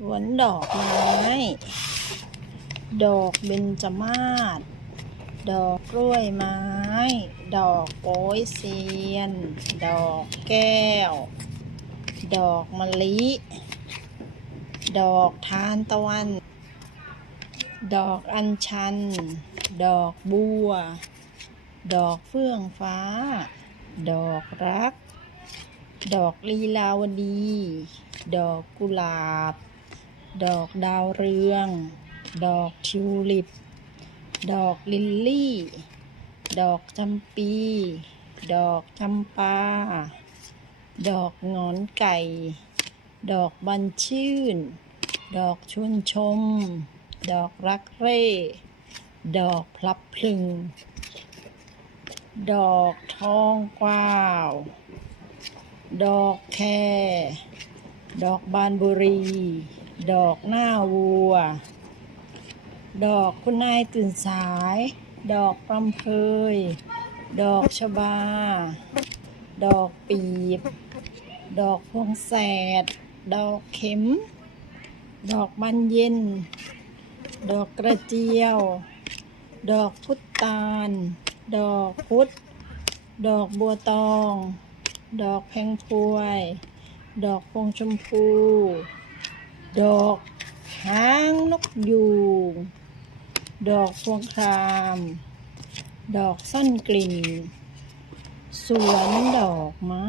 สวนดอกไม้ ดอกเบญจมาศ ดอกกล้วยไม้ ดอกโป้ยเซียน ดอกแก้ว ดอกมะลิ ดอกทานตะวัน ดอกอัญชัน ดอกบัว ดอกเฟื่องฟ้า ดอกรักดอกลีลาวดี ดอกกุหลาบ ดอกดาวเรือง ดอกทิวลิป ดอกลิลลี่ ดอกจำปี ดอกจำปา ดอกงอนไก่ ดอกบันชื่น ดอกชวนชม ดอกรักเร่ ดอกพลับพลึง ดอกทองกวาว ดอกแค ดอกบานบุรี ดอกหน้าวัว ดอกคุณนายตื่นสาย ดอกปรำเพย ดอกชบา ดอกปีบ ดอกพวงแสด ดอกเข็ม ดอกบานเย็น ดอกกระเจียว ดอกพุตตาล ดอกพุธดอกบัวตอง ดอกแพงพวย ดอกพวงชมพู ดอกหางนกยูงดอกพวงคราม ดอกซ่อนกลิ่น สวนดอกไม้